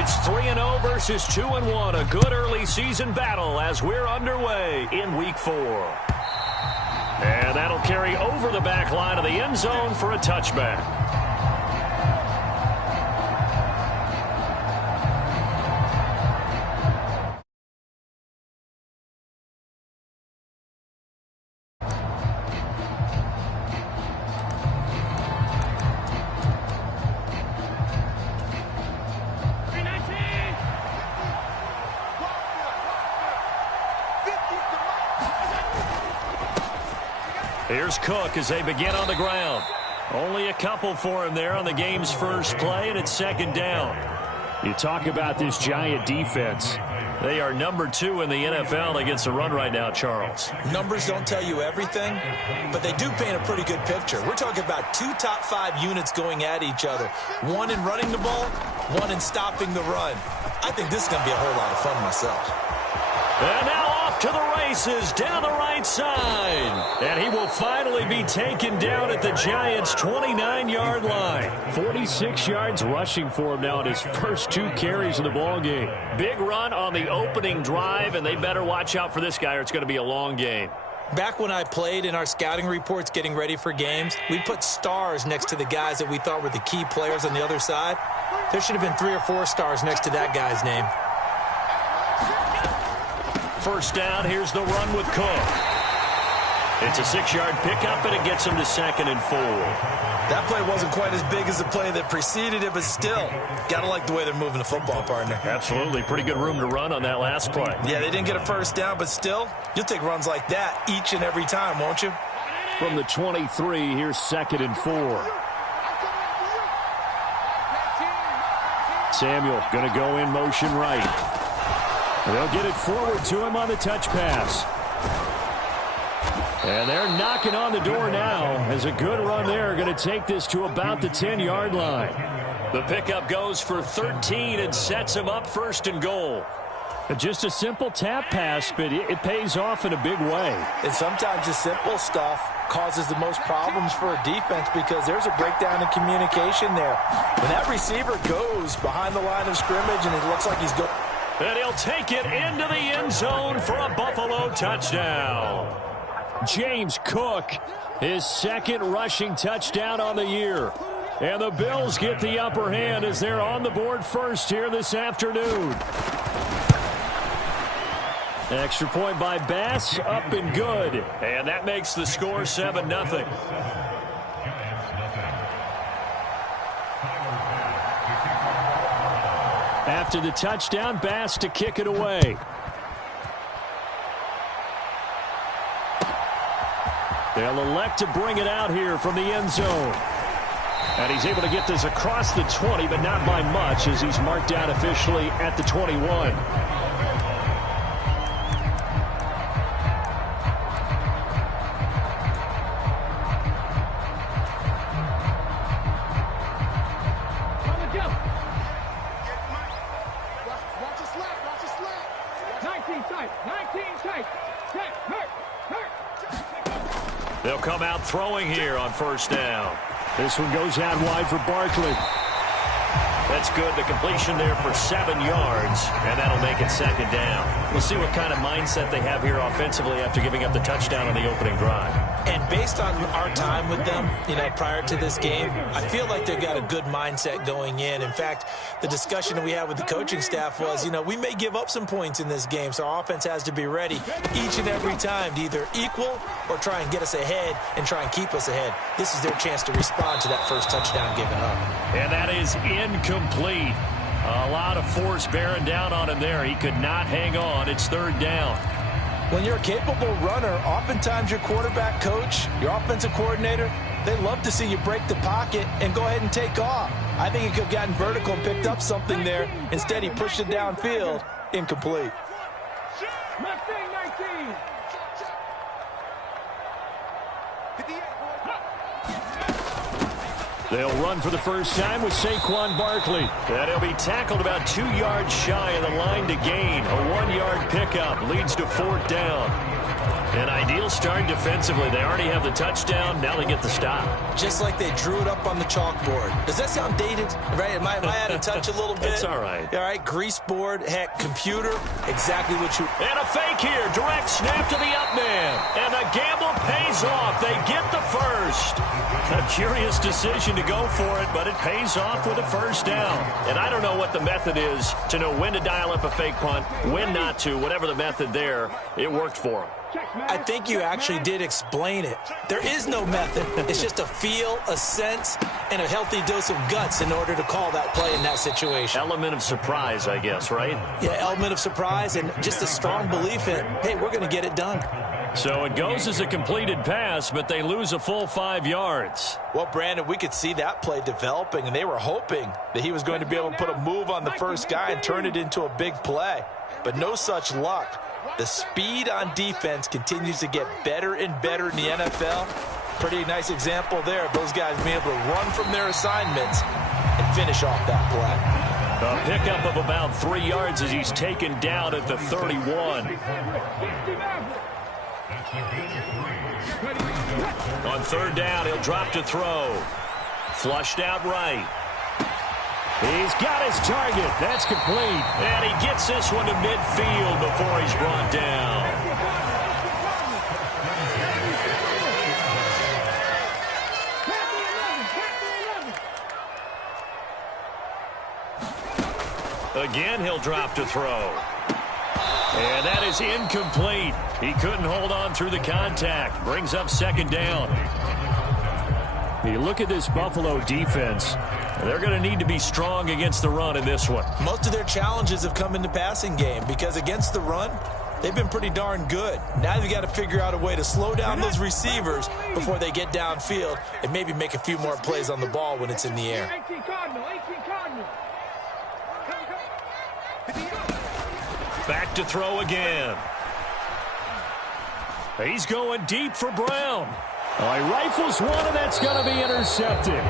It's 3-0 versus 2-1. A good early season battle as we're underway in Week 4. And that'll carry over the back line of the end zone for a touchback. Here's Cook as they begin on the ground. Only a couple for him there on the game's first play, and it's second down. You talk about this Giant defense. They are number 2 in the NFL against the run right now, Charles. Numbers don't tell you everything, but they do paint a pretty good picture. We're talking about 2 top 5 units going at each other. One in running the ball, one in stopping the run. I think this is going to be a whole lot of fun myself. And now off to the races down the right side. And he will finally be taken down at the Giants' 29-yard line. 46 yards rushing for him now in his first 2 carries of the ball game. Big run on the opening drive, and they better watch out for this guy or it's going to be a long game. Back when I played in our scouting reports getting ready for games, we put stars next to the guys that we thought were the key players on the other side. There should have been 3 or 4 stars next to that guy's name. First down, here's the run with Cook. It's a 6-yard pickup, and it gets him to 2nd and 4. That play wasn't quite as big as the play that preceded it, but still, got to like the way they're moving the football, partner. Absolutely. Pretty good room to run on that last play. Yeah, they didn't get a first down, but still, you'll take runs like that each and every time, won't you? From the 23, here's 2nd and 4. Samuel going to go in motion right. They'll get it forward to him on the touch pass. And they're knocking on the door now as a good run there. Going to take this to about the 10-yard line. The pickup goes for 13 and sets him up 1st and goal. Just a simple tap pass, but it pays off in a big way. And sometimes the simple stuff causes the most problems for a defense because there's a breakdown in communication there. When that receiver goes behind the line of scrimmage and it looks like he's going... And he'll take it into the end zone for a Buffalo touchdown. James Cook, his 2nd rushing touchdown on the year. And the Bills get the upper hand as they're on the board first here this afternoon. Extra point by Bass, up and good. And that makes the score 7-0. After the touchdown, Bass to kick it away. They'll elect to bring it out here from the end zone. And he's able to get this across the 20, but not by much as he's marked down officially at the 21. They'll come out throwing here on 1st down. This one goes out wide for Barkley. That's good. The completion there for 7 yards, and that'll make it 2nd down. We'll see what kind of mindset they have here offensively after giving up the touchdown on the opening drive. And based on our time with them, prior to this game, I feel like they've got a good mindset going in. In fact, the discussion that we had with the coaching staff was, we may give up some points in this game, so our offense has to be ready each and every time to either equal or try and get us ahead and try and keep us ahead. This is their chance to respond to that first touchdown given up. And that is incomplete. A lot of force bearing down on him there. He could not hang on. It's 3rd down. When you're a capable runner, oftentimes your quarterback coach, your offensive coordinator, they love to see you break the pocket and go ahead and take off. I think he could have gotten vertical and picked up something there. Instead, he pushed it downfield. Incomplete. They'll run for the first time with Saquon Barkley. And he'll be tackled about 2 yards shy of the line to gain. A 1-yard pickup leads to 4th down. An ideal start defensively. They already have the touchdown. Now they get the stop. Just like they drew it up on the chalkboard. Does that sound dated? Right? Am I out of touch a little bit? It's all right. All right, grease board, heck, computer, exactly what you... And a fake here. Direct snap to the up man. And the gamble pays off. They get the first. A curious decision to go for it, but it pays off with a first down. And I don't know what the method is to know when to dial up a fake punt, when not to. Whatever the method there, it worked for them. I think you actually did explain it. There is no method. It's just a feel, a sense, and a healthy dose of guts in order to call that play in that situation. Element of surprise, I guess, right? Yeah, element of surprise and just a strong belief in, hey, we're going to get it done. So it goes as a completed pass, but they lose a full 5 yards. Well, Brandon, we could see that play developing, and they were hoping that he was going to be able to put a move on the first guy and turn it into a big play. But no such luck. The speed on defense continues to get better and better in the NFL. Pretty nice example there of those guys being able to run from their assignments and finish off that play. A pickup of about 3 yards as he's taken down at the 31. On third down, he'll drop to throw. Flushed out right. He's got his target. That's complete. And he gets this one to midfield before he's brought down. Again, he'll drop to throw. And that is incomplete. He couldn't hold on through the contact. Brings up second down. You look at this Buffalo defense. They're going to need to be strong against the run in this one. Most of their challenges have come in the passing game because against the run, they've been pretty darn good. Now they've got to figure out a way to slow down those receivers before they get downfield and maybe make a few more plays on the ball when it's in the air. Back to throw again. He's going deep for Brown. He rifles one, and that's going to be intercepted.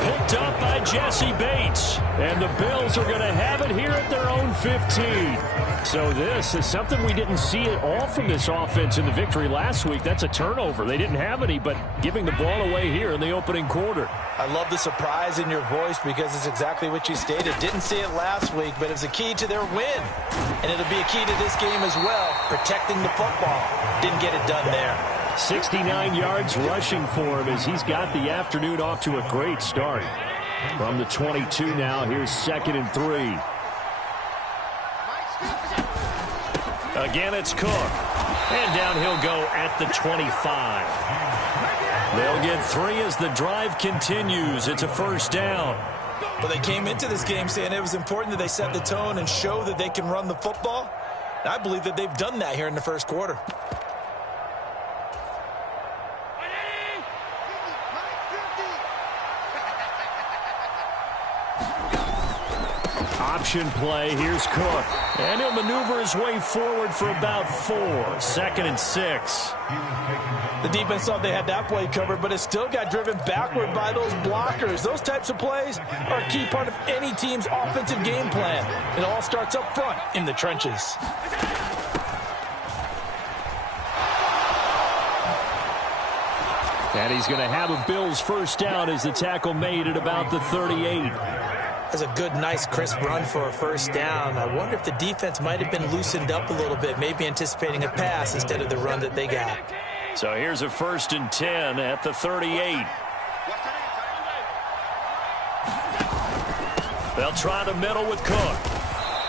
Picked up by Jesse Bates. And the Bills are going to have it here at their own 15. So this is something we didn't see at all from this offense in the victory last week. That's a turnover. They didn't have any, but giving the ball away here in the opening quarter. I love the surprise in your voice because it's exactly what you stated. Didn't see it last week, but it was a key to their win. And it'll be a key to this game as well, protecting the football. Didn't get it done there. 69 yards rushing for him as he's got the afternoon off to a great start. From the 22 now, here's 2nd and 3. Again, it's Cook. And down he'll go at the 25. They'll get 3 as the drive continues. It's a first down. But they came into this game saying it was important that they set the tone and show that they can run the football. And I believe that they've done that here in the first quarter. Option play. Here's Cook. And he'll maneuver his way forward for about 4. 2nd and 6. The defense thought they had that play covered, but it still got driven backward by those blockers. Those types of plays are a key part of any team's offensive game plan. It all starts up front in the trenches. And he's going to have a Bills first down as the tackle made at about the 38. That's a good, nice, crisp run for a first down. I wonder if the defense might have been loosened up a little bit, maybe anticipating a pass instead of the run that they got. So here's a 1st and 10 at the 38. They'll try the middle with Cook.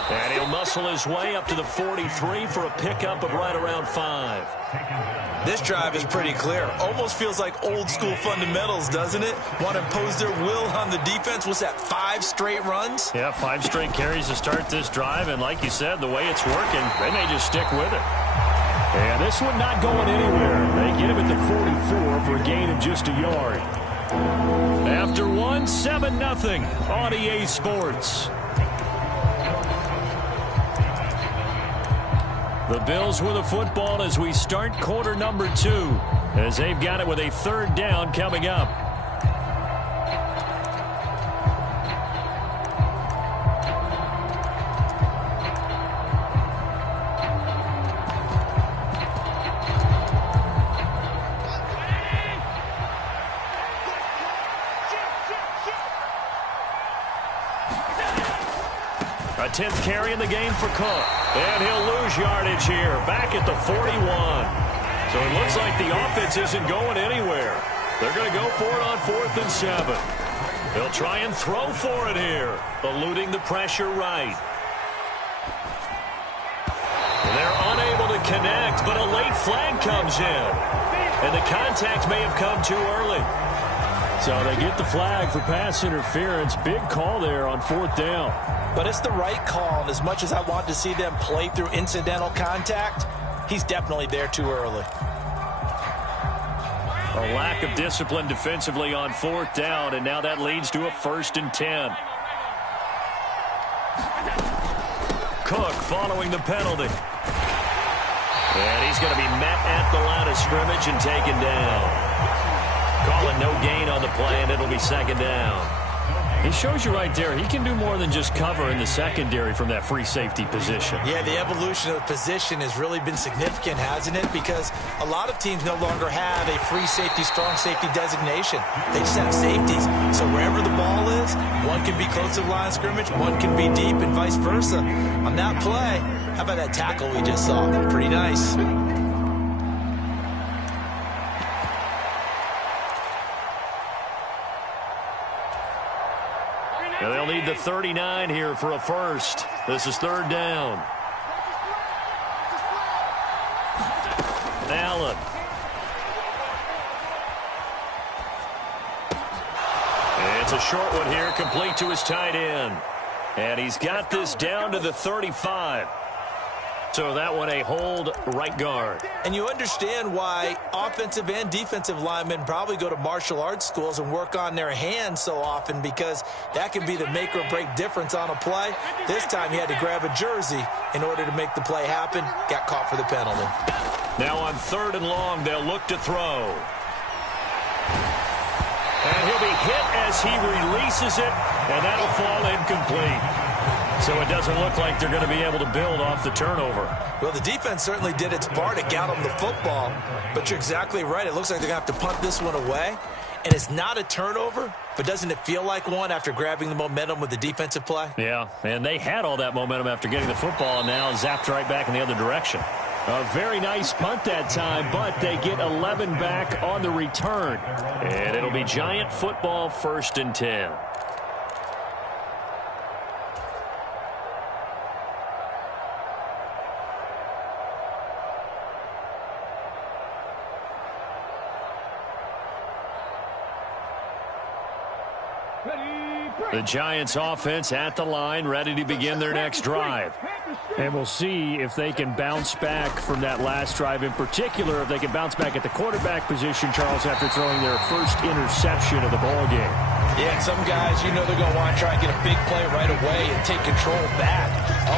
And he'll muscle his way up to the 43 for a pickup of right around 5. This drive is pretty clear. Almost feels like old school fundamentals, doesn't it? Want to impose their will on the defense. What's that, 5 straight runs? Yeah, 5 straight carries to start this drive. And like you said, the way it's working, they may just stick with it. And this one not going anywhere. They get him at the 44 for a gain of just a yard. After 1, 7-0 on EA Sports. The Bills with the football as we start quarter number 2, as they've got it with a 3rd down coming up. A 10th carry in the game for Cook. And he'll lose yardage here, back at the 41. So it looks like the offense isn't going anywhere. They're going to go for it on 4th and 7. They'll try and throw for it here, eluding the pressure right. They're unable to connect, but a late flag comes in. And the contact may have come too early. So they get the flag for pass interference. Big call there on 4th down. But it's the right call, and as much as I want to see them play through incidental contact, he's definitely there too early. A lack of discipline defensively on 4th down, and now that leads to a 1st and 10. Cook following the penalty. And he's going to be met at the line of scrimmage and taken down. Calling no gain on the play, and it'll be 2nd down. He shows you right there, he can do more than just cover in the secondary from that free safety position. Yeah, the evolution of the position has really been significant, hasn't it? Because a lot of teams no longer have a free safety, strong safety designation. They just have safeties. So wherever the ball is, one can be close to the line of scrimmage, one can be deep, and vice versa. On that play, how about that tackle we just saw? Pretty nice. And they'll need the 39 here for a 1st. This is 3rd down. Allen. It's a short one here, complete to his tight end. And he's got this down to the 35. So that one a hold right guard. And you understand why offensive and defensive linemen probably go to martial arts schools and work on their hands so often, because that can be the make or break difference on a play. This time he had to grab a jersey in order to make the play happen. Got caught for the penalty. Now on 3rd and long, they'll look to throw. And he'll be hit as he releases it, and that'll fall incomplete. So it doesn't look like they're going to be able to build off the turnover. Well, the defense certainly did its part to get them the football, but you're exactly right. It looks like they're going to have to punt this one away, and it's not a turnover, but doesn't it feel like one after grabbing the momentum with the defensive play? Yeah, and they had all that momentum after getting the football, and now zapped right back in the other direction. A very nice punt that time, but they get 11 back on the return. And it'll be Giant football, 1st and 10. The Giants offense at the line, ready to begin their next drive. And we'll see if they can bounce back from that last drive, in particular if they can bounce back at the quarterback position, Charles, after throwing their first interception of the ball game. Yeah, and some guys, you know, they're going to want to try and get a big play right away and take control back.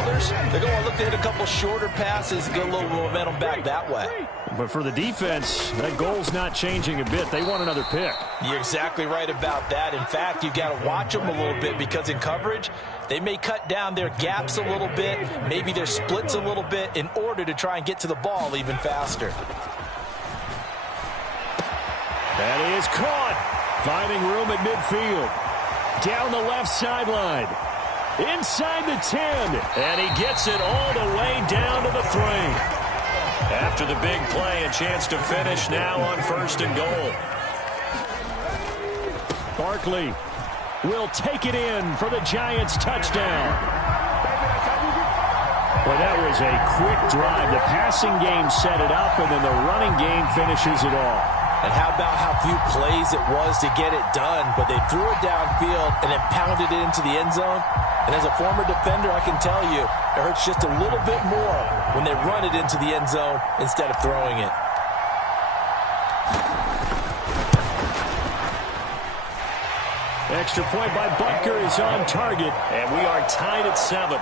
Others, they're going to look to hit a couple shorter passes and get a little momentum back that way. But for the defense, that goal's not changing a bit. They want another pick. You're exactly right about that. In fact, you've got to watch them a little bit, because in coverage, they may cut down their gaps a little bit, maybe their splits a little bit, in order to try and get to the ball even faster. That is caught. Finding room at midfield. Down the left sideline. Inside the 10. And he gets it all the way down to the 3. After the big play, a chance to finish now on 1st and goal. Barkley will take it in for the Giants touchdown. Well, that was a quick drive. The passing game set it up, and then the running game finishes it off. And how about how few plays it was to get it done, but they threw it downfield and then pounded it into the end zone. And as a former defender, I can tell you, it hurts just a little bit more when they run it into the end zone instead of throwing it. Extra point by Butker is on target. And we are tied at 7.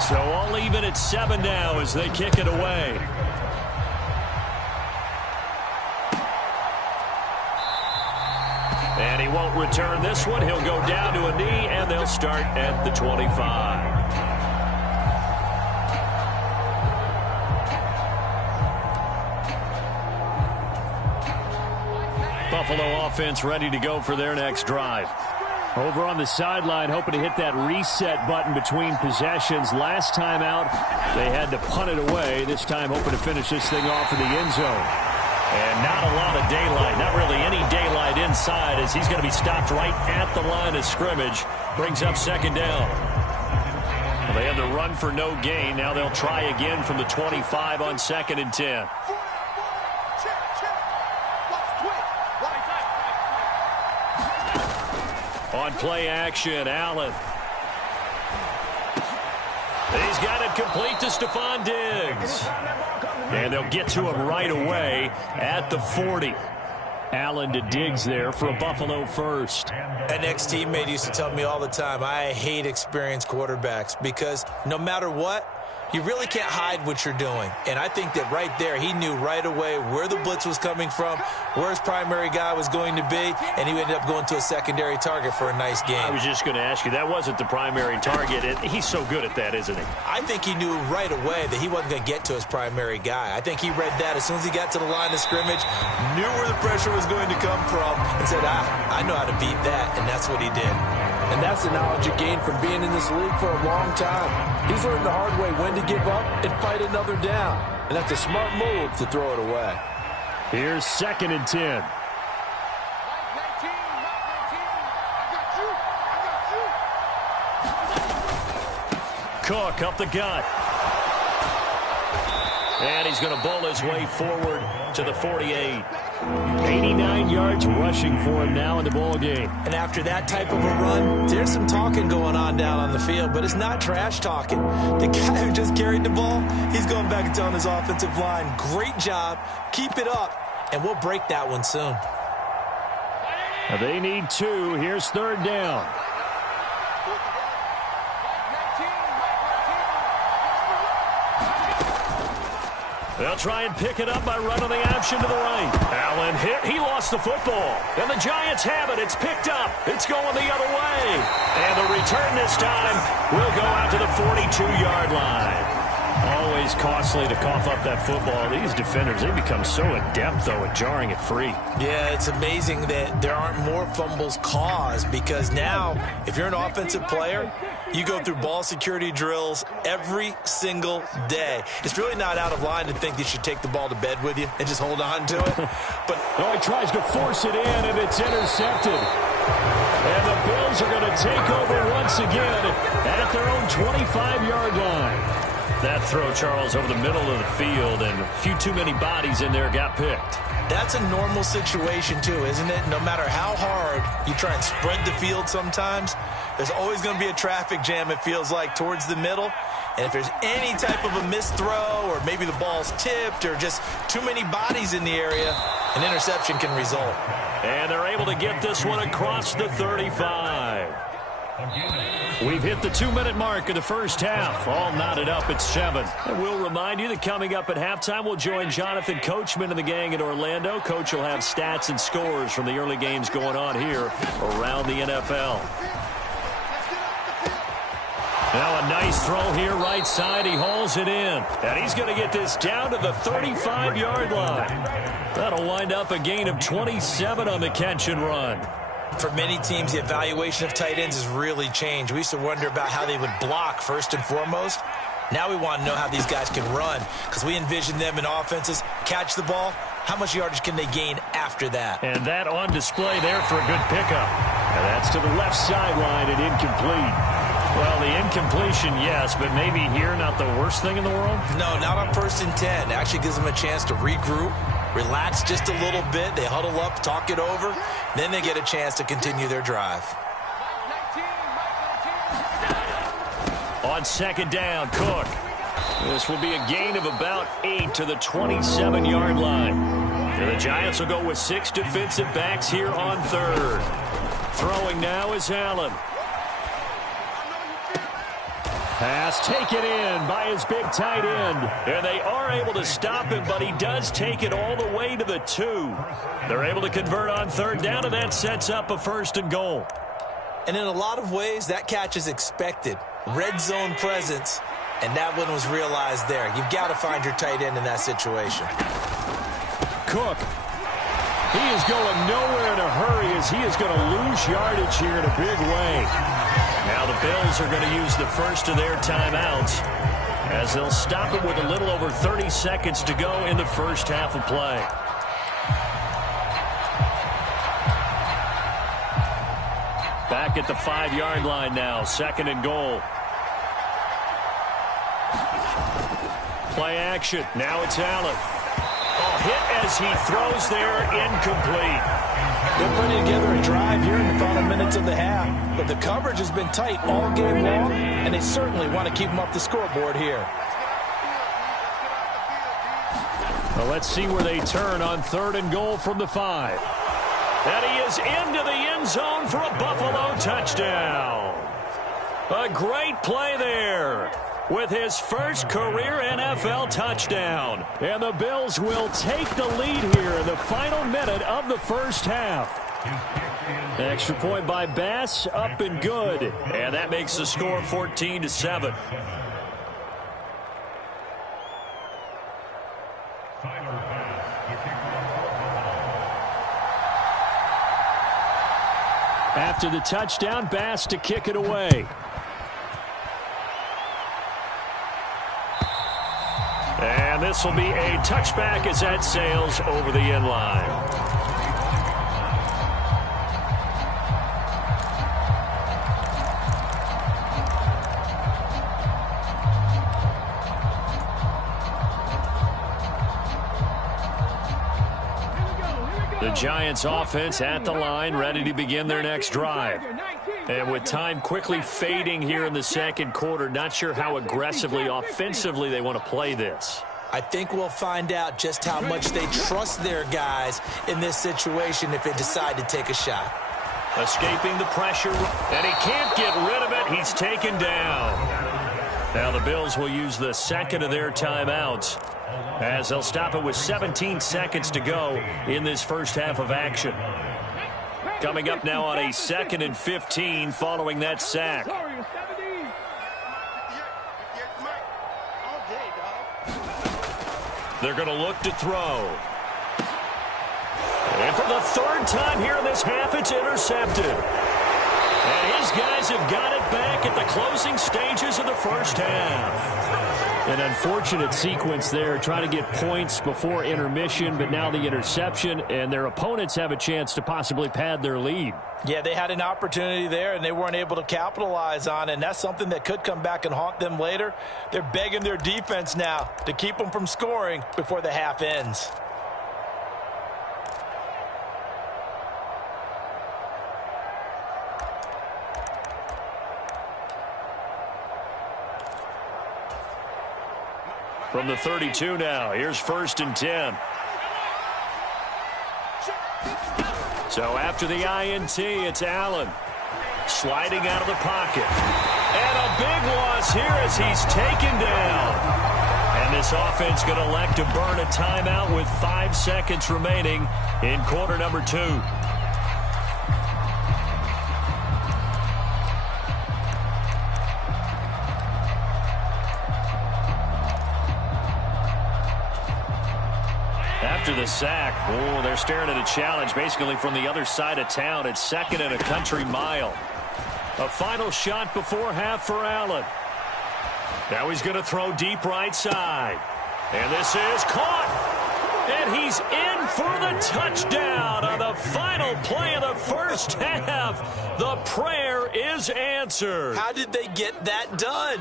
So all even at 7 now as they kick it away. And he won't return this one. He'll go down to a knee, and they'll start at the 25. Buffalo offense ready to go for their next drive. Over on the sideline, hoping to hit that reset button between possessions. Last time out, they had to punt it away. This time, hoping to finish this thing off in the end zone. And not a lot of daylight, not really any daylight inside, as he's going to be stopped right at the line of scrimmage. Brings up second down. Well, they had the run for no gain. Now they'll try again from the 25 on 2nd and 10. On play action, Allen. He's got it complete to Stephon Diggs. And they'll get to him right away at the 40. Allen to Diggs there for a Buffalo first. An ex-teammate used to tell me all the time, I hate experienced quarterbacks because no matter what, you really can't hide what you're doing. And I think that right there, he knew right away where the blitz was coming from, where his primary guy was going to be, and he ended up going to a secondary target for a nice game. I was just going to ask you, that wasn't the primary target. He's so good at that, isn't he? I think he knew right away that he wasn't going to get to his primary guy. I think he read that as soon as he got to the line of scrimmage, knew where the pressure was going to come from, and said, I know how to beat that, and that's what he did. And that's the knowledge you gain from being in this league for a long time. He's learned the hard way when to give up and fight another down. And that's a smart move to throw it away. Here's 2nd and 10. Cook up the gut. And he's going to bowl his way forward to the 48. 89 yards rushing for him now in the ball game. And after that type of a run, there's some talking going on down on the field, but it's not trash talking. The guy who just carried the ball, he's going back and telling his offensive line, great job, keep it up, and we'll break that one soon. They need 2. Here's 3rd down. They'll try and pick it up by running the option to the right. Allen hit. He lost the football. And the Giants have it. It's picked up. It's going the other way. And the return this time will go out to the 42-yard line. Always costly to cough up that football. These defenders, they become so adept, though, at jarring it free. Yeah, it's amazing that there aren't more fumbles caused because now, if you're an offensive player, you go through ball security drills every single day. It's really not out of line to think that you should take the ball to bed with you and just hold on to it. But he tries to force it in, and it's intercepted. And the Bills are going to take over once again at their own 25-yard line. That throw, Charles, over the middle of the field, and a few too many bodies in there got picked. That's a normal situation, too, isn't it? No matter how hard you try and spread the field sometimes, there's always going to be a traffic jam, it feels like, towards the middle. And if there's any type of a missed throw or maybe the ball's tipped or just too many bodies in the area, an interception can result. And they're able to get this one across the 35. We've hit the 2-minute mark of the first half. All knotted up at 7. And we'll remind you that coming up at halftime, we'll join Jonathan Coachman and the gang in Orlando. Coach will have stats and scores from the early games going on here around the NFL. Now a nice throw here right side. He hauls it in. And he's going to get this down to the 35-yard line. That'll wind up a gain of 27 on the catch and run. For many teams, the evaluation of tight ends has really changed. We used to wonder about how they would block first and foremost. Now we want to know how these guys can run because we envision them in offenses, catch the ball. How much yardage can they gain after that? And that on display there for a good pickup. And that's to the left sideline and incomplete. Well, the incompletion, yes, but maybe here not the worst thing in the world? No, not on 1st and 10. It actually gives them a chance to regroup, relax just a little bit. They huddle up, talk it over. Then they get a chance to continue their drive. On 2nd down, Cook. This will be a gain of about 8 to the 27-yard line. And the Giants will go with 6 defensive backs here on 3rd. Throwing now is Allen. Pass taken in by his big tight end. And they are able to stop him, but he does take it all the way to the 2. They're able to convert on 3rd down, and that sets up a 1st and goal. And in a lot of ways, that catch is expected. Red zone presence, and that one was realized there. You've got to find your tight end in that situation. Cook. He is going nowhere in a hurry as he is going to lose yardage here in a big way. Now the Bills are going to use the first of their timeouts as they'll stop it with a little over 30 seconds to go in the first half of play. Back at the 5-yard line now, 2nd and goal. Play action. Now it's Allen. Oh, hit as he throws there, incomplete. They're putting together a drive here in the final minutes of the half, but the coverage has been tight all game long, and they certainly want to keep them off the scoreboard here. Well, let's see where they turn on 3rd and goal from the 5. And he is into the end zone for a Buffalo touchdown. A great play there with his first career NFL touchdown. And the Bills will take the lead here in the final minute of the first half. Extra point by Bass, up and good. And that makes the score 14-7. After the touchdown, Bass to kick it away. And this will be a touchback as that sails over the end line. The Giants offense at the line, ready to begin their next drive. And with time quickly fading here in the second quarter, not sure how aggressively, offensively they want to play this. I think we'll find out just how much they trust their guys in this situation if they decide to take a shot. Escaping the pressure, and he can't get rid of it. He's taken down. Now the Bills will use the second of their timeouts as they'll stop it with 17 seconds to go in this first half of action. Coming up now on a 2nd and 15 following that sack. They're going to look to throw. And for the 3rd time here in this half, it's intercepted. And his guys have got it back at the closing stages of the first half. An unfortunate sequence there, trying to get points before intermission, but now the interception, and their opponents have a chance to possibly pad their lead. Yeah, they had an opportunity there, and they weren't able to capitalize on it, and that's something that could come back and haunt them later. They're begging their defense now to keep them from scoring before the half ends. From the 32 now, here's 1st and 10. So after the INT, it's Allen sliding out of the pocket. And a big loss here as he's taken down. And this offense going to elect to burn a timeout with 5 seconds remaining in quarter number 2. After the sack, oh, they're staring at a challenge basically from the other side of town. It's 2nd and a country mile. A final shot before half for Allen. Now he's going to throw deep right side. And this is caught. And he's in for the touchdown on the final play of the first half. The prayer is answered. How did they get that done?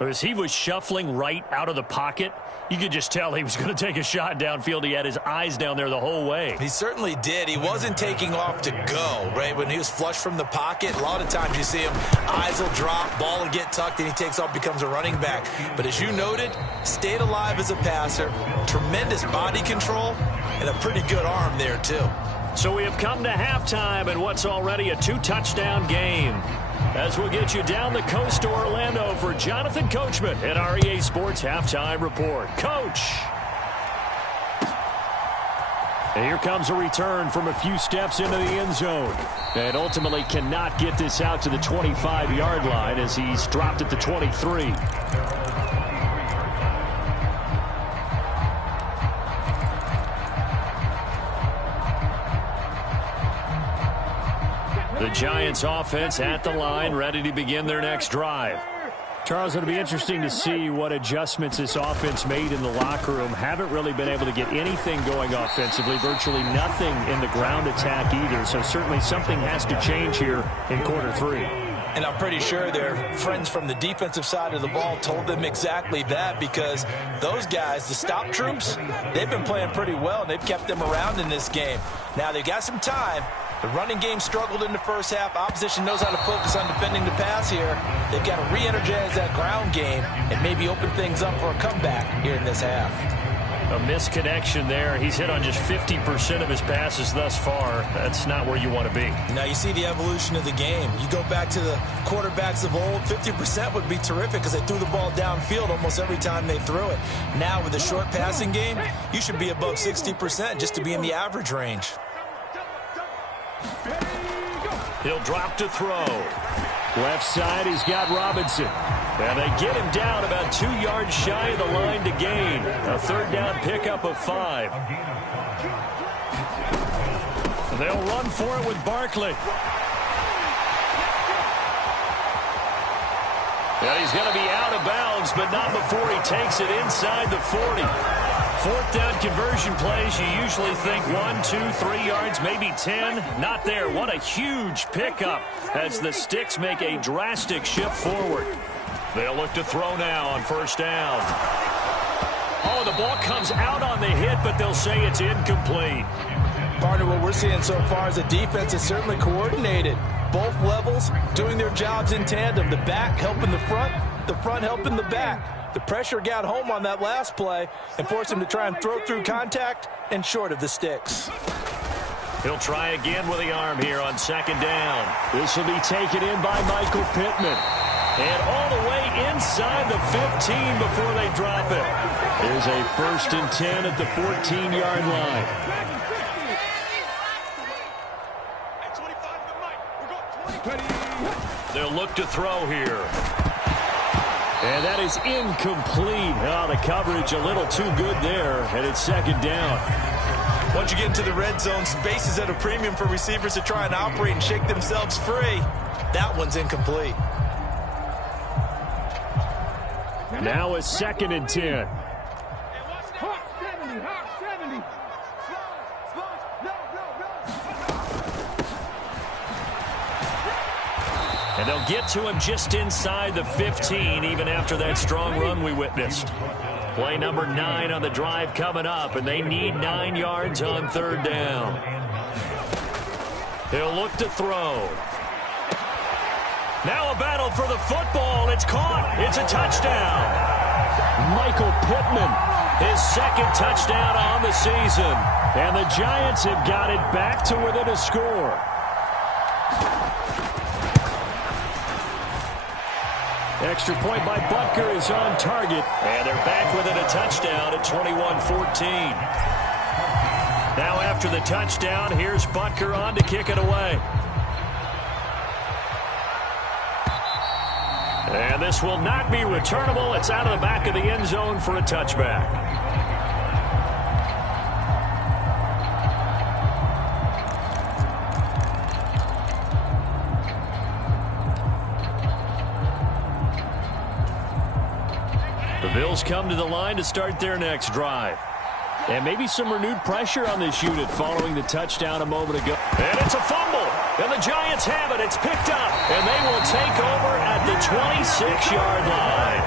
As he was shuffling right out of the pocket, you could just tell he was going to take a shot downfield. He had his eyes down there the whole way. He certainly did. He wasn't taking off to go, right? When he was flush from the pocket, a lot of times you see him, eyes will drop, ball will get tucked, and he takes off, becomes a running back. But as you noted, stayed alive as a passer, tremendous body control, and a pretty good arm there, too. So we have come to halftime in what's already a 2-touchdown game. As we'll get you down the coast to Orlando for Jonathan Coachman at our EA Sports Halftime Report. Coach! And here comes a return from a few steps into the end zone. And ultimately cannot get this out to the 25-yard line as he's dropped at the 23. The Giants offense at the line, ready to begin their next drive. Charles, it'll be interesting to see what adjustments this offense made in the locker room. Haven't really been able to get anything going offensively, virtually nothing in the ground attack either. So certainly something has to change here in quarter 3. And I'm pretty sure their friends from the defensive side of the ball told them exactly that, because those guys, the stop troops, they've been playing pretty well, and they've kept them around in this game. Now, they've got some time. The running game struggled in the first half. Opposition knows how to focus on defending the pass here. They've got to re-energize that ground game and maybe open things up for a comeback here in this half. A misconnection there. He's hit on just 50% of his passes thus far. That's not where you want to be. Now you see the evolution of the game. You go back to the quarterbacks of old, 50% would be terrific because they threw the ball downfield almost every time they threw it. Now with the short passing game, you should be above 60% just to be in the average range. He'll drop to throw. Left side, he's got Robinson. And they get him down about 2 yards shy of the line to gain. A third down pickup of 5. They'll run for it with Barkley. And he's going to be out of bounds, but not before he takes it inside the 40. Fourth down conversion plays, you usually think 1, 2, 3 yards, maybe 10. Not there. What a huge pickup as the Sticks make a drastic shift forward. They'll look to throw now on first down. Oh, the ball comes out on the hit, but they'll say it's incomplete. Partner, what we're seeing so far is the defense is certainly coordinated. Both levels doing their jobs in tandem. The back helping the front helping the back. The pressure got home on that last play and forced him to try and throw through contact and short of the sticks. He'll try again with the arm here on second down. This will be taken in by Michael Pittman. And all the way inside the 15 before they drop it. There's a 1st and 10 at the 14-yard line. They'll look to throw here. And that is incomplete. Oh, the coverage a little too good there, and it's second down. Once you get into the red zone, space is at a premium for receivers to try and operate and shake themselves free. That one's incomplete. Now a 2nd and 10. And they'll get to him just inside the 15, even after that strong run we witnessed. Play number 9 on the drive coming up, and they need 9 yards on third down. He'll look to throw. Now a battle for the football. It's caught. It's a touchdown. Michael Pittman, his 2nd touchdown on the season. And the Giants have got it back to within a score. Extra point by Butker is on target. And they're back within a touchdown at 21-14. Now after the touchdown, here's Butker on to kick it away. And this will not be returnable. It's out of the back of the end zone for a touchback. The Bills come to the line to start their next drive. And maybe some renewed pressure on this unit following the touchdown a moment ago. And it's a fumble. And the Giants have it. It's picked up. And they will take over at the 26-yard line.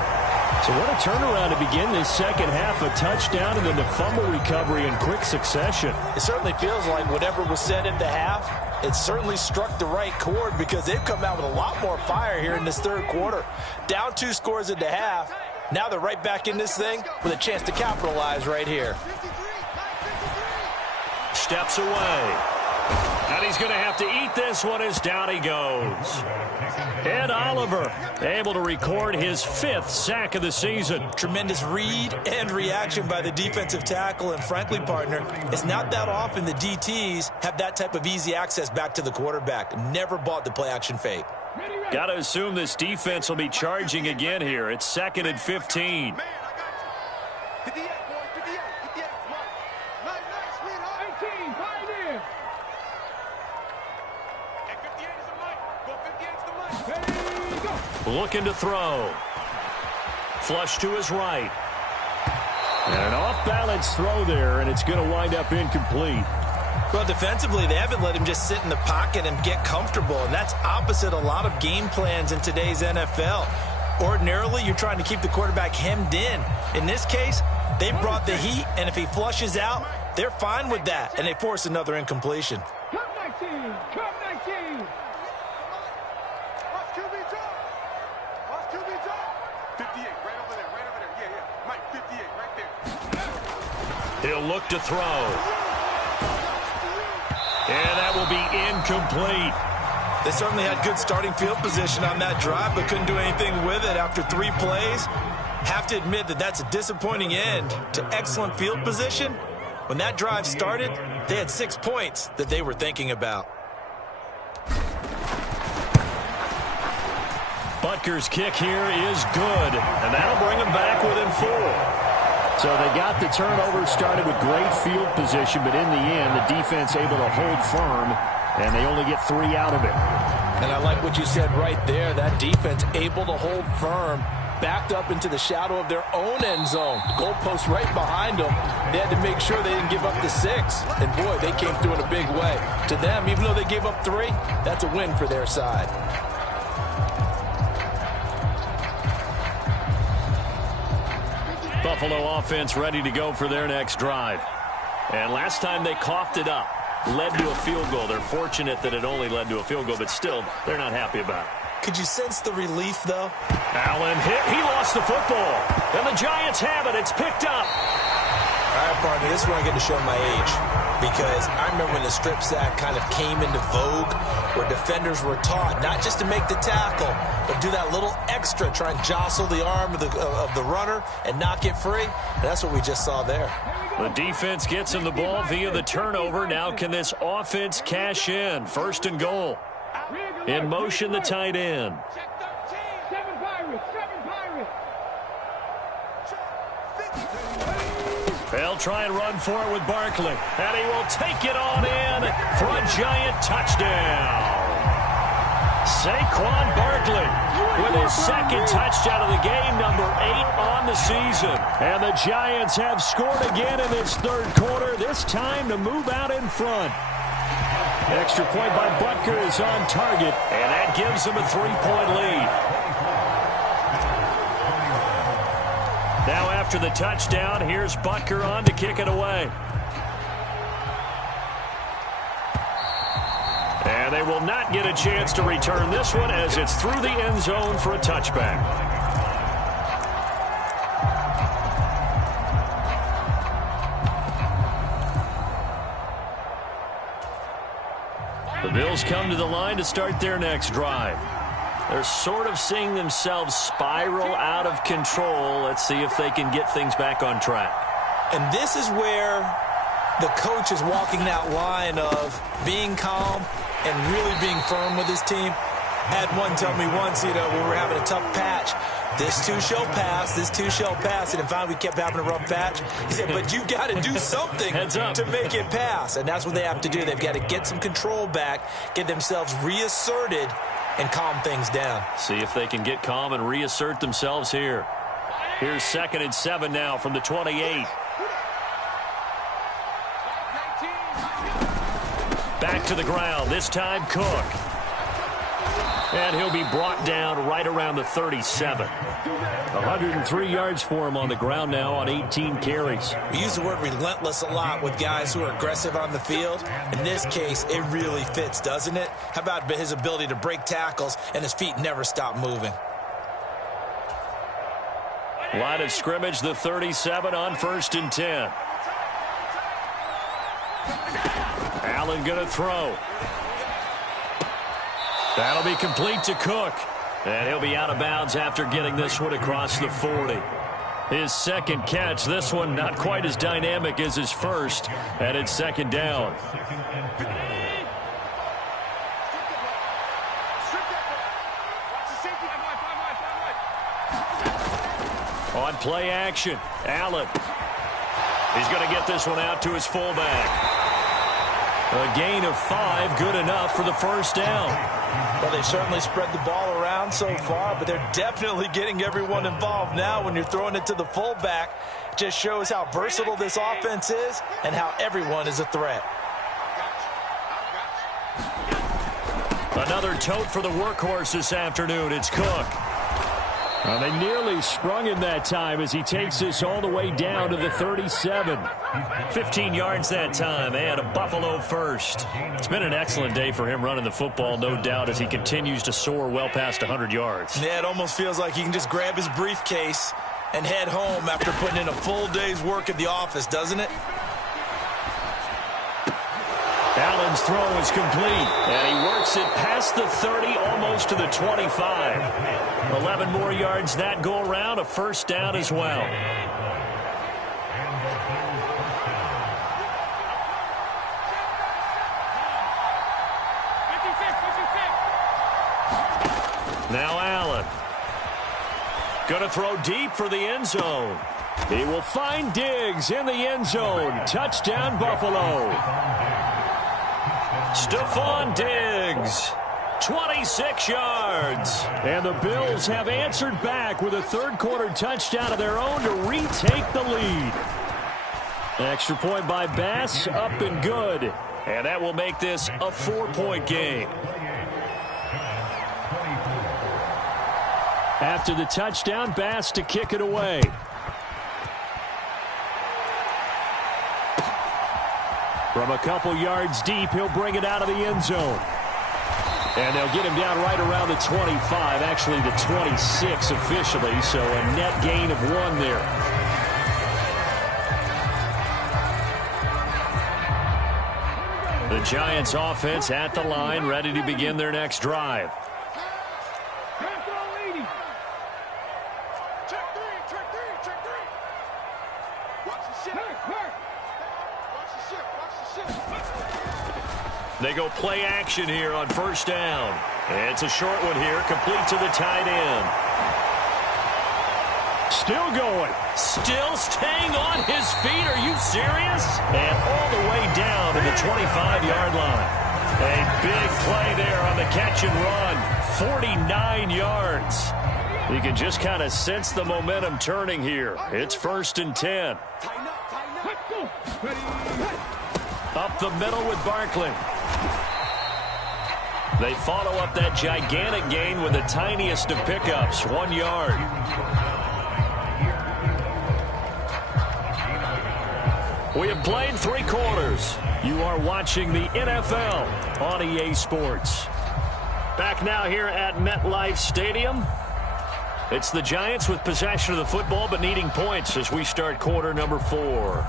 So what a turnaround to begin this second half. A touchdown and then the fumble recovery in quick succession. It certainly feels like whatever was said at the half, it certainly struck the right chord, because they've come out with a lot more fire here in this third quarter. Down 2 scores at the half. Now they're right back in this thing with a chance to capitalize right here. Steps away. And he's going to have to eat this one as down he goes. Ed Oliver able to record his 5th sack of the season. Tremendous read and reaction by the defensive tackle. And frankly, partner, it's not that often the DTs have that type of easy access back to the quarterback. Never bought the play action fake. Got to assume this defense will be charging again here. It's 2nd and 15. Looking to throw. Flush to his right. And an off-balance throw there, and it's going to wind up incomplete. Well, defensively, they haven't let him just sit in the pocket and get comfortable, and that's opposite a lot of game plans in today's NFL. Ordinarily, you're trying to keep the quarterback hemmed in. In this case, they brought the heat, and if he flushes out, they're fine with that, and they force another incompletion. Come 19! Come 19! Watch QB drop! Watch QB drop! 58, right over there, right over there. Yeah, yeah. Mike, 58, right there. He'll look to throw. And that will be incomplete. They certainly had good starting field position on that drive, but couldn't do anything with it after 3 plays. Have to admit that that's a disappointing end to excellent field position. When that drive started, they had 6 points that they were thinking about. Butker's kick here is good, and that'll bring them back within 4. So they got the turnover started with great field position, but in the end, the defense able to hold firm, and they only get 3 out of it. And I like what you said right there. That defense able to hold firm, backed up into the shadow of their own end zone. Goalpost right behind them. They had to make sure they didn't give up the 6. And, boy, they came through in a big way. To them, even though they gave up 3, that's a win for their side. Buffalo offense ready to go for their next drive. And last time they coughed it up, led to a field goal. They're fortunate that it only led to a field goal, but still, they're not happy about it. Could you sense the relief, though? Allen hit. He lost the football. And the Giants have it. It's picked up. All right, partner, this is where I get to show my age. Because I remember when the strip sack kind of came into vogue, where defenders were taught not just to make the tackle, but do that little extra, try and jostle the arm of the runner and knock it free. And that's what we just saw there. The defense gets him the ball via the turnover. Now can this offense cash in? 1st and goal. In motion, the tight end. Seven Pirates! They'll try and run for it with Barkley. And he will take it on in for a Giant touchdown. Saquon Barkley with his 2nd touchdown of the game, number 8 on the season. And the Giants have scored again in this 3rd quarter, this time to move out in front. Extra point by Butker is on target, and that gives them a 3-point lead. Now after the touchdown, here's Butker on to kick it away. And they will not get a chance to return this one as it's through the end zone for a touchback. The Bills come to the line to start their next drive. They're sort of seeing themselves spiral out of control. Let's see if they can get things back on track. And this is where the coach is walking that line of being calm and really being firm with his team. Had one tell me once, when we were having a tough patch, this too shall pass, this too shall pass. And finally we kept having a rough patch. He said, but you got to do something to make it pass. And that's what they have to do. They've got to get some control back, get themselves reasserted, and calm things down. See if they can get calm and reassert themselves here. Here's 2nd and 7 now from the 28. Back to the ground, this time Cook. And he'll be brought down right around the 37. 103 yards for him on the ground now on 18 carries. We use the word relentless a lot with guys who are aggressive on the field. In this case, it really fits, doesn't it? How about his ability to break tackles and his feet never stop moving? Line of scrimmage, the 37 on 1st and 10. Allen going to throw. That'll be complete to Cook. And he'll be out of bounds after getting this one across the 40. His 2nd catch, this one not quite as dynamic as his first, and it's 2nd down. On play action, Allen. He's going to get this one out to his fullback. A gain of 5, good enough for the first down. Well, they certainly spread the ball around so far, but they're definitely getting everyone involved now when you're throwing it to the fullback. It just shows how versatile this offense is and how everyone is a threat. Another tote for the workhorse this afternoon. It's Cook. Well, they nearly sprung him that time as he takes this all the way down to the 37. 15 yards that time and a Buffalo first. It's been an excellent day for him running the football, no doubt, as he continues to soar well past 100 yards. Yeah, it almost feels like he can just grab his briefcase and head home after putting in a full day's work at the office, doesn't it? Allen's throw is complete, and he works it past the 30, almost to the 25. 11 more yards that go around, a first down as well. Now Allen. Going to throw deep for the end zone. He will find Diggs in the end zone. Touchdown, Buffalo. Stephon Diggs, 26 yards. And the Bills have answered back with a third-quarter touchdown of their own to retake the lead. Extra point by Bass, up and good. And that will make this a 4-point game. After the touchdown, Bass to kick it away. From a couple yards deep, he'll bring it out of the end zone. And they'll get him down right around the 25, actually the 26 officially, so a net gain of 1 there. The Giants offense at the line, ready to begin their next drive. They go play action here on first down. It's a short one here, complete to the tight end. Still going. Still staying on his feet. Are you serious? And all the way down to the 25-yard line. A big play there on the catch and run. 49 yards. You can just kind of sense the momentum turning here. It's first and 10. Up the middle with Barkley. They follow up that gigantic gain with the tiniest of pickups, 1 yard. We have played 3 quarters. You are watching the NFL on EA Sports. Back now here at MetLife Stadium. It's the Giants with possession of the football but needing points as we start quarter number 4.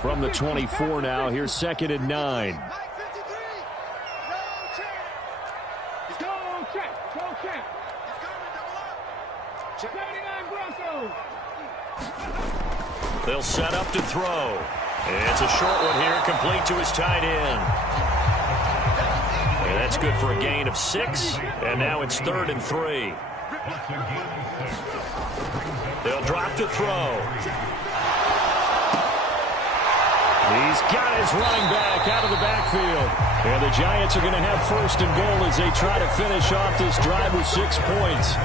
From the 24 now, here's 2nd and 9. They'll set up to throw. It's a short one here, complete to his tight end. And that's good for a gain of 6. And now it's 3rd and 3. They'll drop to throw. He's got his running back out of the backfield. And the Giants are going to have 1st and goal as they try to finish off this drive with 6 points.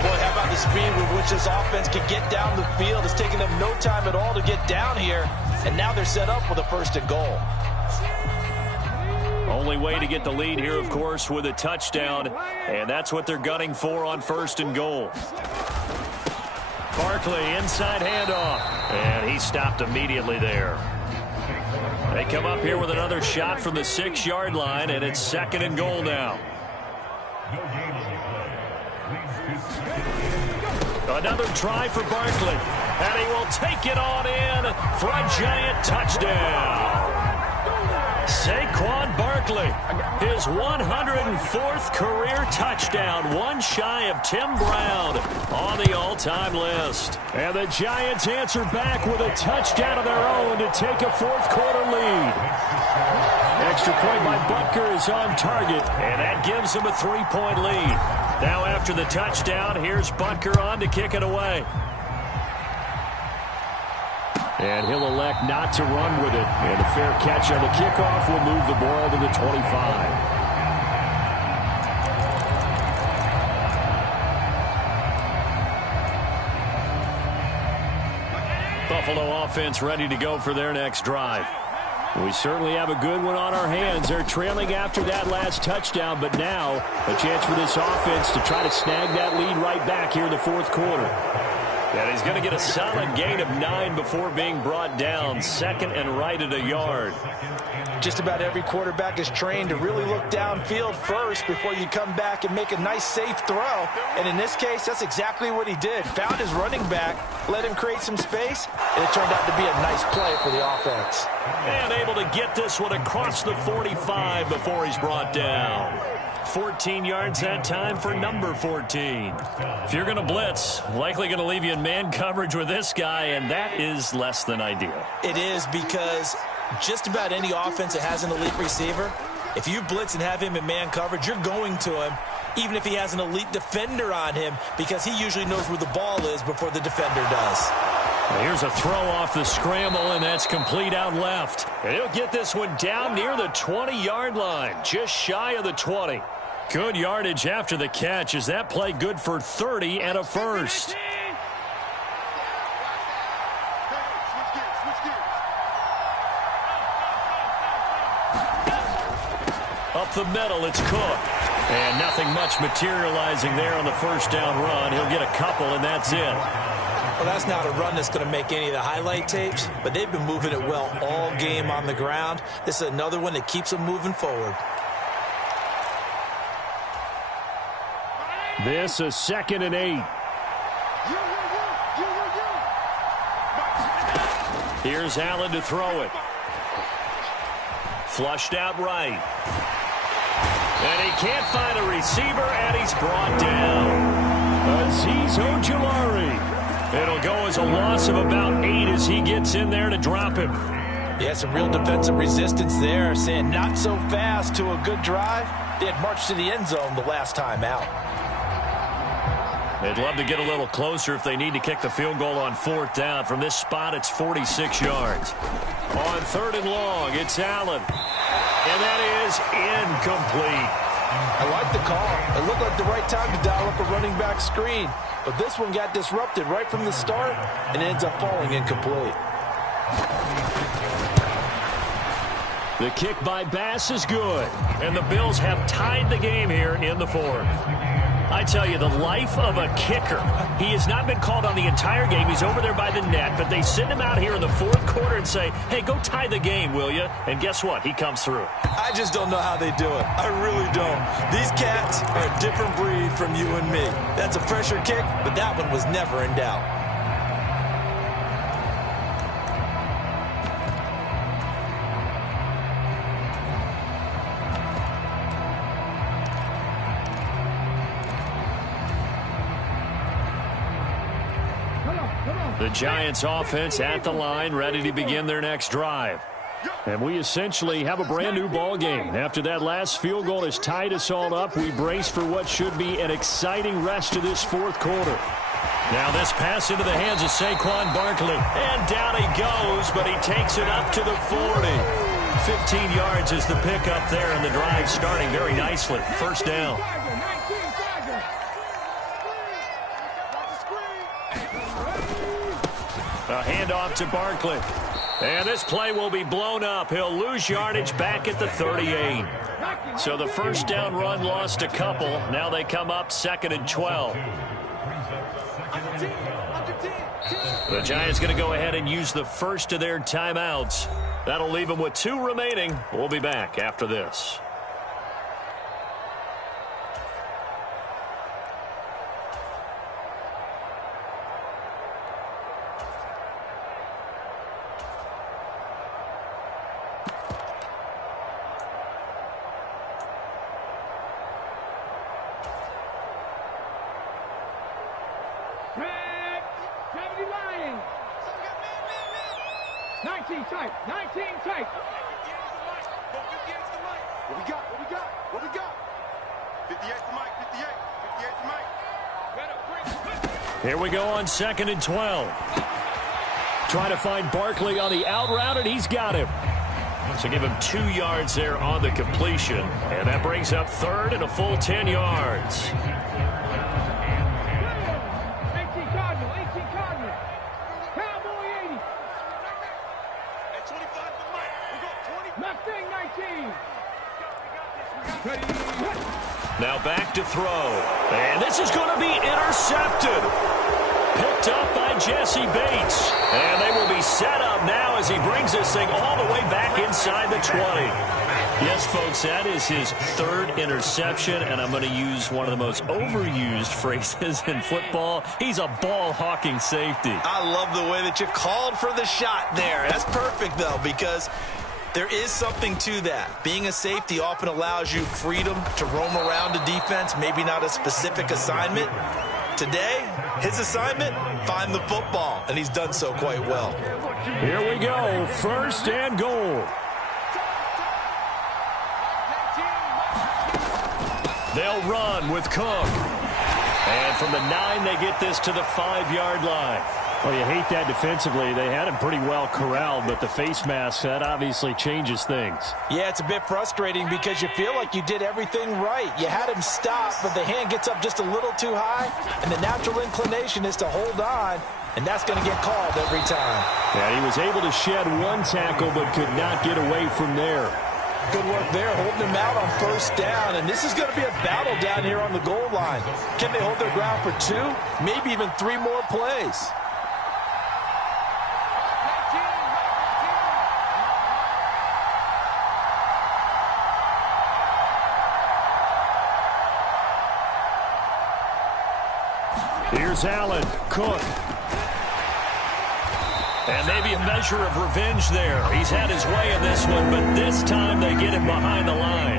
Boy, how about the speed with which this offense can get down the field? It's taking them no time at all to get down here. And now they're set up with a 1st and goal. Only way to get the lead here, of course, with a touchdown. And that's what they're gunning for on 1st and goal. Barkley, inside handoff. And he stopped immediately there. They come up here with another shot from the 6-yard line, and it's 2nd and goal now. Another try for Barkley, and he will take it on in for a Giant touchdown. Saquon Barkley, his 104th career touchdown, one shy of Tim Brown on the all-time list. And the Giants answer back with a touchdown of their own to take a fourth-quarter lead. Extra point by Butker is on target, and that gives him a 3-point lead. Now after the touchdown, here's Butker on to kick it away. And he'll elect not to run with it. And a fair catch on the kickoff will move the ball to the 25. Buffalo offense ready to go for their next drive. We certainly have a good one on our hands. They're trailing after that last touchdown, but now a chance for this offense to try to snag that lead right back here in the fourth quarter. And he's going to get a solid gain of 9 before being brought down. Second and right at a yard. Just about every quarterback is trained to really look downfield first before you come back and make a nice, safe throw. And in this case, that's exactly what he did. Found his running back, let him create some space, and it turned out to be a nice play for the offense. And able to get this one across the 45 before he's brought down. 14 yards that time for number 14. If you're going to blitz, likely going to leave you in man coverage with this guy, and that is less than ideal. It is, because just about any offense that has an elite receiver, if you blitz and have him in man coverage, you're going to him, even if he has an elite defender on him, because he usually knows where the ball is before the defender does. Here's a throw off the scramble, and that's complete out left. And he'll get this one down near the 20-yard line, just shy of the 20. Good yardage after the catch. Is that play good for 30 and a first? Up the middle, it's Cook. And nothing much materializing there on the first down run. He'll get a couple, and that's it. Well, that's not a run that's going to make any of the highlight tapes, but they've been moving it well all game on the ground. This is another one that keeps them moving forward. This is 2nd and 8. Here's Allen to throw it. Flushed out right. And he can't find a receiver, and he's brought down. Azeez Ojulari. It'll go as a loss of about 8 as he gets in there to drop him. Yeah, some real defensive resistance there, saying not so fast to a good drive. They had marched to the end zone the last time out. They'd love to get a little closer if they need to kick the field goal on 4th down. From this spot, it's 46 yards. On 3rd and long, it's Allen. And that is incomplete. I like the call. It looked like the right time to dial up a running back screen. But this one got disrupted right from the start and ends up falling incomplete. The kick by Bass is good. And the Bills have tied the game here in the 4th. I tell you, the life of a kicker. He has not been called on the entire game. He's over there by the net, but they send him out here in the 4th quarter and say, hey, go tie the game, will you? And guess what? He comes through. I just don't know how they do it. I really don't. These cats are a different breed from you and me. That's a pressure kick, but that one was never in doubt. The Giants offense at the line, ready to begin their next drive. And we essentially have a brand new ball game. After that last field goal has tied us all up, we brace for what should be an exciting rest of this 4th quarter. Now this pass into the hands of Saquon Barkley. And down he goes, but he takes it up to the 40. 15 yards is the pickup there, and the drive starting very nicely. First down. A handoff to Barkley. And this play will be blown up. He'll lose yardage back at the 38. So the first down run lost a couple. Now they come up 2nd and 12. The Giants going to go ahead and use the first of their timeouts. That'll leave them with 2 remaining. We'll be back after this. 19 tight. 19 tight. Go 58's the mic. What we got? What we got? What we got? 58's the mic. 58. 58's the mic. Here we go on 2nd and 12. Trying to find Barkley on the out route, and he's got him. So give him 2 yards there on the completion. And that brings up 3rd and a full 10 yards. 18 Cardinal. 18 Cardinal. Cowboy 80. At 25 for Mike. We go 20. Mustang 19. Now back to throw. And this is going to be intercepted. Picked up by Jesse Bates. And they will be set up now as he brings this thing all the way back inside the 20. Yes, folks, that is his 3rd interception, and I'm going to use one of the most overused phrases in football. He's a ball-hawking safety. I love the way that you called for the shot there. That's perfect, though, because there is something to that. Being a safety often allows you freedom to roam around a defense, maybe not a specific assignment. Today, his assignment, find the football, and he's done so quite well. Here we go, 1st and goal. They'll run with Cook. And from the 9, they get this to the 5-yard line. Well, you hate that defensively. They had him pretty well corralled, but the face mask, that obviously changes things. Yeah, it's a bit frustrating because you feel like you did everything right. You had him stop, but the hand gets up just a little too high, and the natural inclination is to hold on, and that's going to get called every time. Yeah, he was able to shed 1 tackle, but could not get away from there. Good work there, holding him out on 1st down, and this is going to be a battle down here on the goal line. Can they hold their ground for 2, maybe even 3 more plays? Here's Allen, Cook. And maybe a measure of revenge there. He's had his way in this one, but this time they get him behind the line.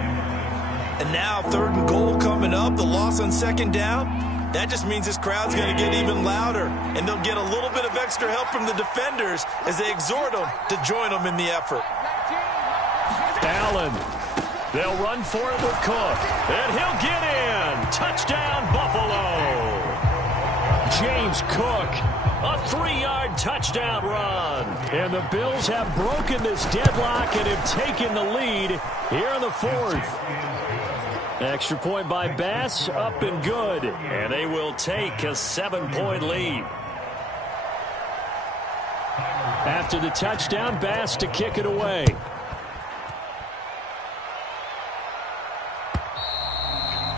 And now 3rd and goal coming up, the loss on 2nd down. That just means this crowd's going to get even louder, and they'll get a little bit of extra help from the defenders as they exhort them to join them in the effort. Allen. They'll run for it with Cook. And he'll get in. Touchdown, Buffalo. James Cook. A 3-yard touchdown run. And the Bills have broken this deadlock and have taken the lead here in the 4th. Extra point by Bass, up and good. And they will take a 7-point lead. After the touchdown, Bass to kick it away.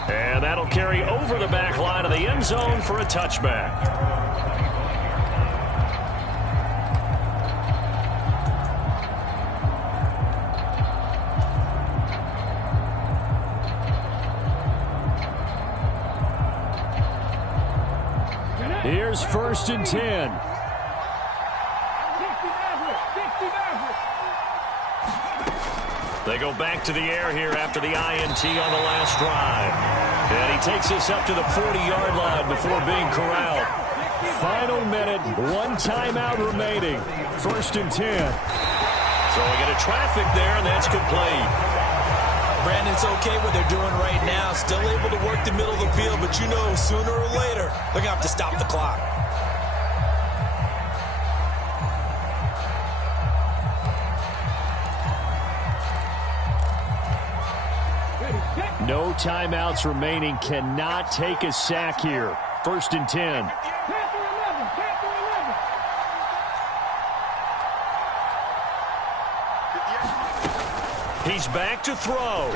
And that'll carry over the back line of the end zone for a touchback. Here's 1st and 10. They go back to the air here after the INT on the last drive. And he takes this up to the 40-yard line before being corralled. Final minute, 1 timeout remaining. 1st and 10. Throwing into traffic there, and that's complete. Brandon, it's okay what they're doing right now. Still able to work the middle of the field, but you know sooner or later they're going to have to stop the clock. No timeouts remaining. Cannot take a sack here. 1st and 10. He's back to throw.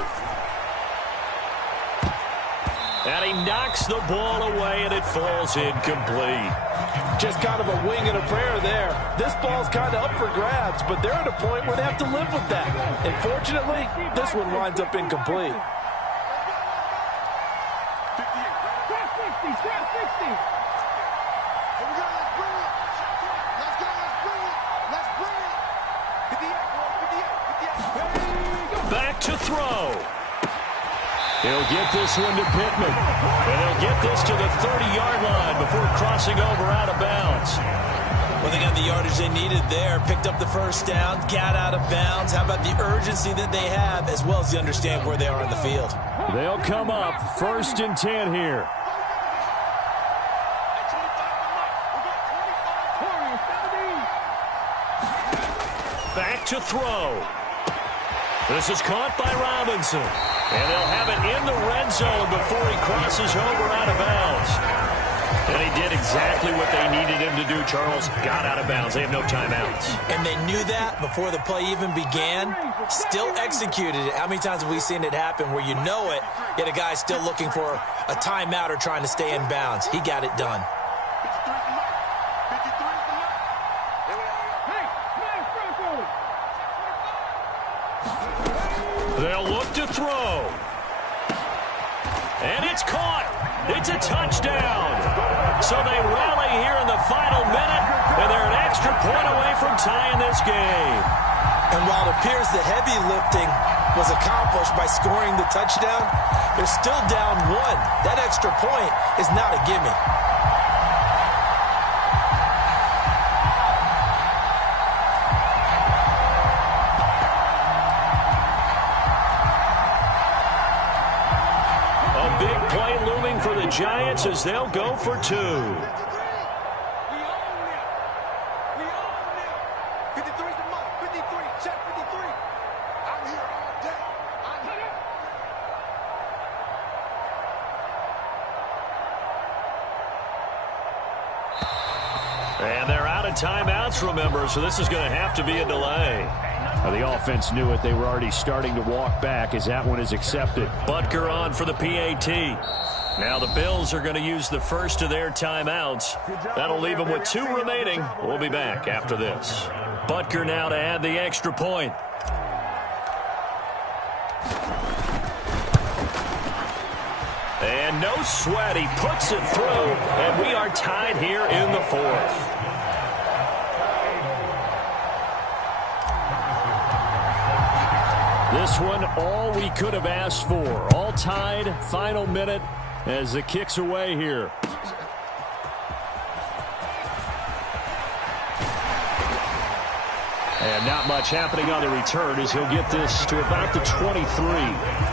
And he knocks the ball away, and it falls incomplete. Just kind of a wing and a prayer there. This ball's kind of up for grabs, but they're at a point where they have to live with that. And fortunately, this one winds up incomplete. Back to throw. He'll get this one to Pittman. And he'll get this to the 30-yard line before crossing over out of bounds. Well, they got the yardage they needed there, picked up the first down, got out of bounds. How about the urgency that they have, as well as they understand where they are on the field? They'll come up 1st and 10 here. Back to throw. This is caught by Robinson. And they'll have it in the red zone before he crosses over out of bounds. And he did exactly what they needed him to do, Charles. Got out of bounds. They have no timeouts. And they knew that before the play even began. Still executed it. How many times have we seen it happen where you know it, yet a guy's still looking for a timeout or trying to stay in bounds? He got it done. They'll look to throw. And it's caught. It's a touchdown. So they rally here in the final minute, and they're an extra point away from tying this game. And while it appears the heavy lifting was accomplished by scoring the touchdown, they're still down 1. That extra point is not a gimme. For the Giants as they'll go for 2. We own them. 53's the mark. 53. Check 53. I'm here all day. I'm here. And they're out of timeouts, remember, so this is going to have to be a delay. Now, the offense knew it. They were already starting to walk back as that one is accepted. Butker on for the PAT. Now the Bills are going to use the first of their timeouts. That'll leave them with 2 remaining. We'll be back after this. Butker now to add the extra point. And no sweat. He puts it through, and we are tied here in the 4th. This one, all we could have asked for. All tied, final minute as the kick's away here. And not much happening on the return as he'll get this to about the 23.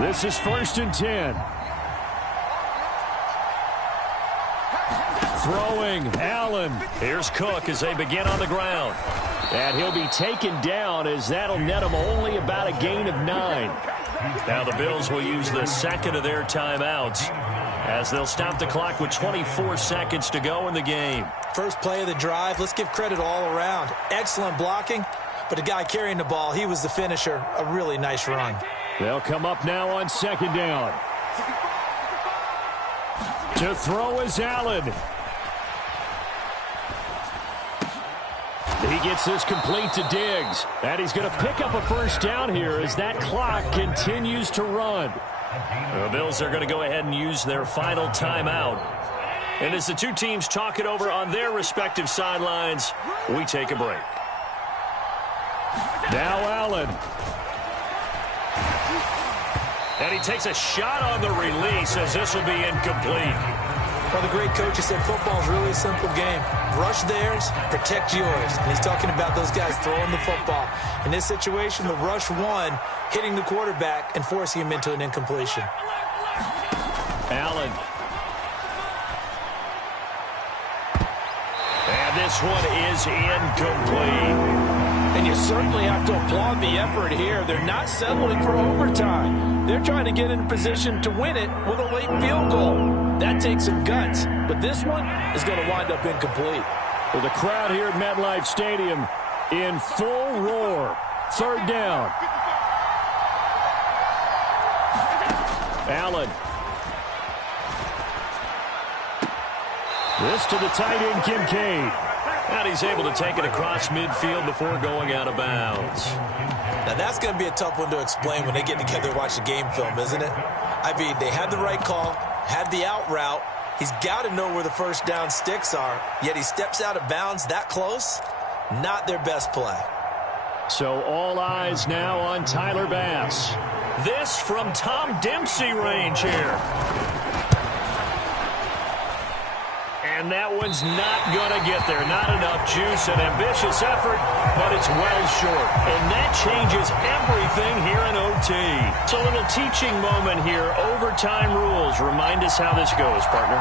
This is 1st and 10. Throwing, Allen. Here's Cook as they begin on the ground. And he'll be taken down as that'll net him only about a gain of 9. Now the Bills will use the second of their timeouts as they'll stop the clock with 24 seconds to go in the game. First play of the drive, let's give credit all around. Excellent blocking, but the guy carrying the ball, he was the finisher. A really nice run. They'll come up now on 2nd down. To throw is Allen. He gets this complete to Diggs. And he's going to pick up a first down here as that clock continues to run. The Bills are going to go ahead and use their final timeout. And as the two teams talk it over on their respective sidelines, we take a break. Now Allen. And he takes a shot on the release as this will be incomplete. Well, the great coach said football is really a simple game. Rush theirs, protect yours. And he's talking about those guys throwing the football. In this situation, the rush won, hitting the quarterback and forcing him into an incompletion. Allen. And this one is incomplete. And you certainly have to applaud the effort here. They're not settling for overtime. They're trying to get in position to win it with a late field goal. That takes some guts, but this one is going to wind up incomplete. Well, the crowd here at MetLife Stadium in full roar. 3rd down. Allen. This to the tight end, Kincaid. And he's able to take it across midfield before going out of bounds. Now, that's going to be a tough one to explain when they get together and watch the game film, isn't it? I mean, they had the right call, had the out route, He's got to know where the first down sticks are, yet he steps out of bounds that close. Not their best play. So all eyes now on Tyler Bass. This from Tom Dempsey range here. And that one's not going to get there. Not enough juice, an ambitious effort, but it's well short. And that changes everything here in OT. It's a little teaching moment here. Overtime rules. Remind us how this goes, partner.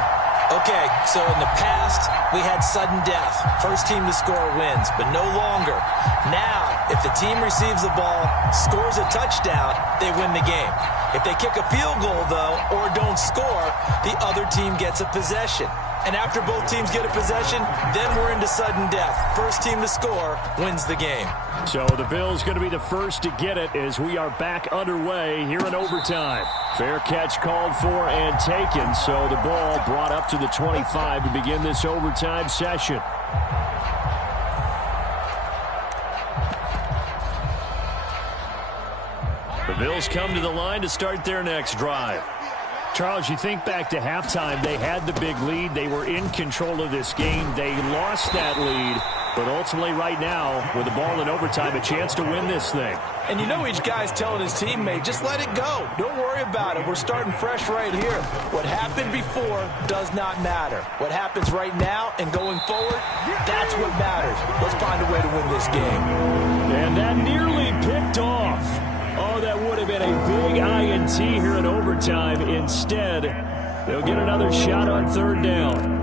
Okay, so in the past, we had sudden death. First team to score wins, but no longer. Now, if the team receives the ball, scores a touchdown, they win the game. If they kick a field goal, though, or don't score, the other team gets a possession. And after both teams get a possession, then we're into sudden death. First team to score wins the game. So the Bills going to be the first to get it as we are back underway here in overtime. Fair catch called for and taken, so the ball brought up to the 25 to begin this overtime session. The Bills come to the line to start their next drive. Charles, you think back to halftime, they had the big lead. They were in control of this game. They lost that lead. But ultimately right now, with the ball in overtime, a chance to win this thing. And you know each guy's telling his teammate, just let it go. Don't worry about it. We're starting fresh right here. What happened before does not matter. What happens right now and going forward, that's what matters. Let's find a way to win this game. And that nearly picked off. Oh, that would have been a big INT here in overtime. Instead, they'll get another shot on third down.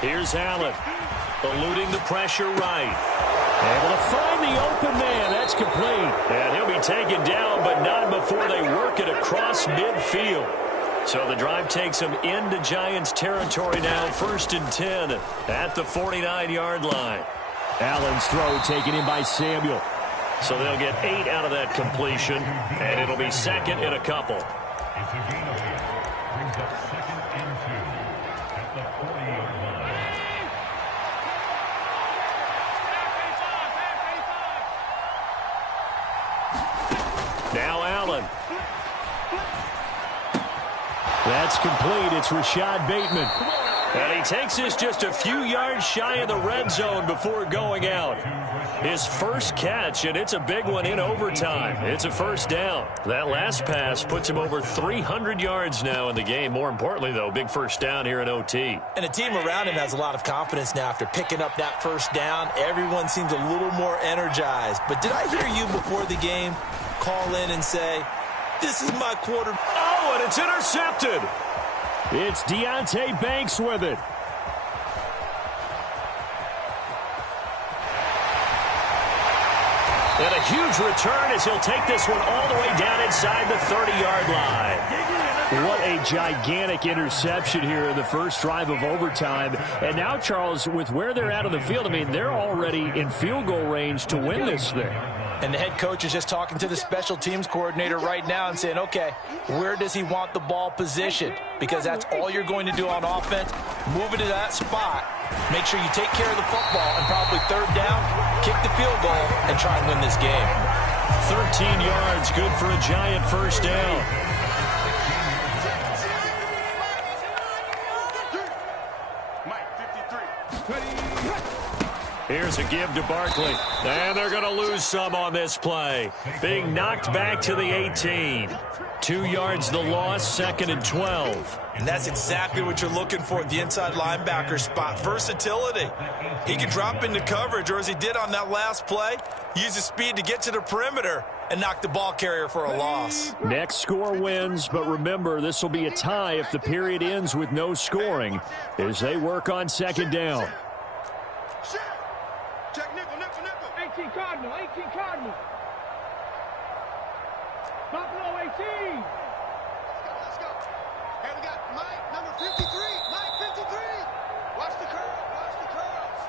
Here's Allen, eluding the pressure right. Able to find the open man. That's complete. And he'll be taken down, but not before they work it across midfield. So the drive takes them into Giants territory now, 1st and 10 at the 49-yard line. Allen's throw taken in by Samuel. So they'll get 8 out of that completion, and it'll be second and a couple. Now Allen. That's complete. It's Rashad Bateman. And he takes this just a few yards shy of the red zone before going out. His first catch, and it's a big one in overtime. It's a first down. That last pass puts him over 300 yards now in the game. More importantly, though, big first down here in OT. And the team around him has a lot of confidence now after picking up that first down. Everyone seems a little more energized. But did I hear you before the game call in and say, this is my quarter? Oh, and it's intercepted. It's Deonte Banks with it. And a huge return as he'll take this one all the way down inside the 30-yard line. What a gigantic interception here in the first drive of overtime. And now, Charles, with where they're at on the field, I mean, they're already in field goal range to win this thing. And the head coach is just talking to the special teams coordinator right now and saying, okay, where does he want the ball positioned? Because that's all you're going to do on offense. Move it to that spot. Make sure you take care of the football and probably third down, kick the field goal, and try and win this game. 13 yards, good for a Giant first down. Here's a give to Barkley. And they're going to lose some on this play. Being knocked back to the 18. 2 yards the loss, 2nd and 12. And that's exactly what you're looking for at the inside linebacker spot. Versatility. He can drop into coverage, or as he did on that last play, use his speed to get to the perimeter and knock the ball carrier for a loss. Next score wins, but remember, this will be a tie if the period ends with no scoring as they work on second down. Check nickel, nickel, nickel. 18 Cardinal, 18 Cardinal. Buffalo 18. Let's go. Hey, we got Mike, number 53. Mike, 53. Watch the curl. Watch the curls.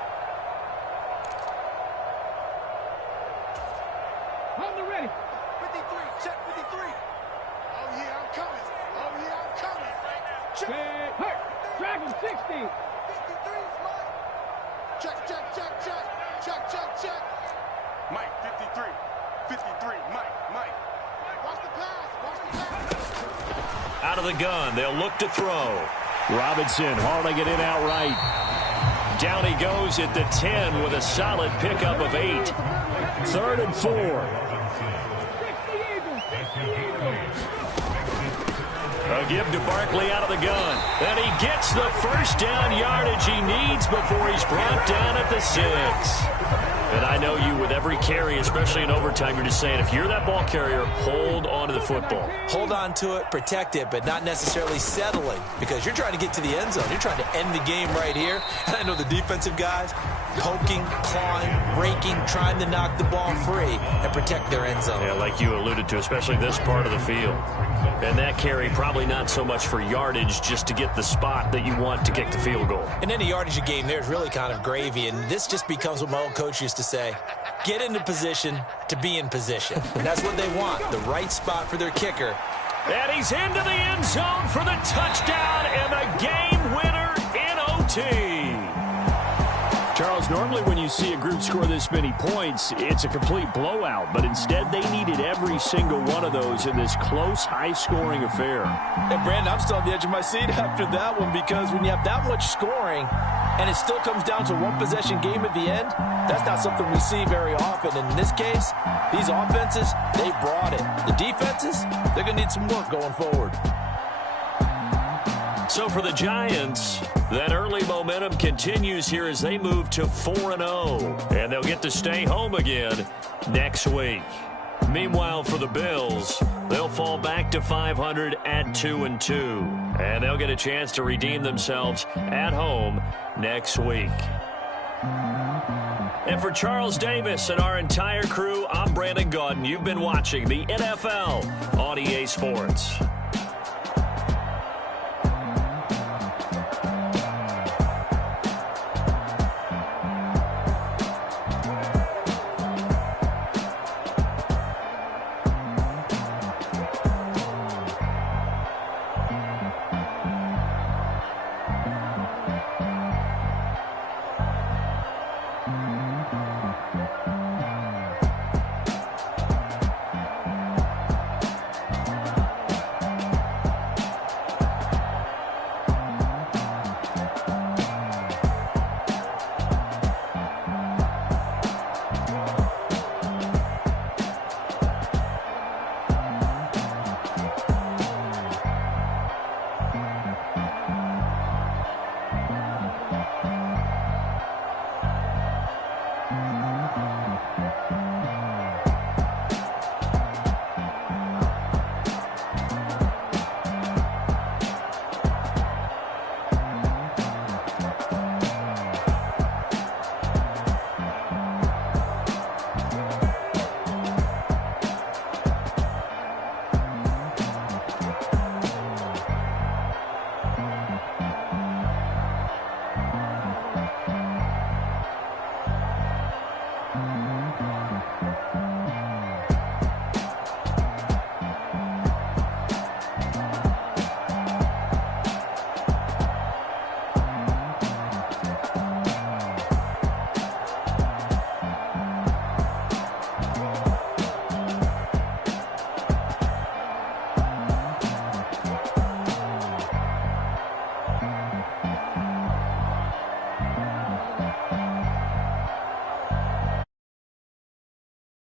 On the ready. 53. Check 53. Oh, yeah, I'm coming. Oh, yeah, I'm coming. Check. Hey, Dragon 60. 53 is Mike. Check, check, check, check. Check, check, check. Mike, 53. 53. Mike. Watch the pass. Watch the pass. Out of the gun. They'll look to throw. Robinson hauling it in outright. Down he goes at the 10 with a solid pickup of 8. 3rd and 4. A give to Barkley out of the gun. And he gets the first down yardage he needs before he's brought down at the 6. And I know you, with every carry, especially in overtime, you're just saying, if you're that ball carrier, hold on to the football. Hold on to it, protect it, but not necessarily settling, because you're trying to get to the end zone. You're trying to end the game right here. And I know the defensive guys poking, clawing, raking, trying to knock the ball free and protect their end zone. Yeah, like you alluded to, especially this part of the field. And that carry probably not so much for yardage, just to get the spot that you want to kick the field goal. And any yardage game there is really kind of gravy, and this just becomes what my old coach used to say: get into position to be in position. And that's what they want, the right spot for their kicker. And he's into the end zone for the touchdown and the game winner in OT. Charles, normally when you see a group score this many points, it's a complete blowout. But instead, they needed every single one of those in this close, high-scoring affair. And, Brandon, I'm still on the edge of my seat after that one, because when you have that much scoring and it still comes down to one-possession game at the end, that's not something we see very often. And in this case, these offenses, they brought it. The defenses, they're going to need some work going forward. So for the Giants, that early momentum continues here as they move to 4-0. And they'll get to stay home again next week. Meanwhile, for the Bills, they'll fall back to 500 at 2-2. And they'll get a chance to redeem themselves at home next week. And for Charles Davis and our entire crew, I'm Brandon Gaudin. You've been watching the NFL on EA Sports.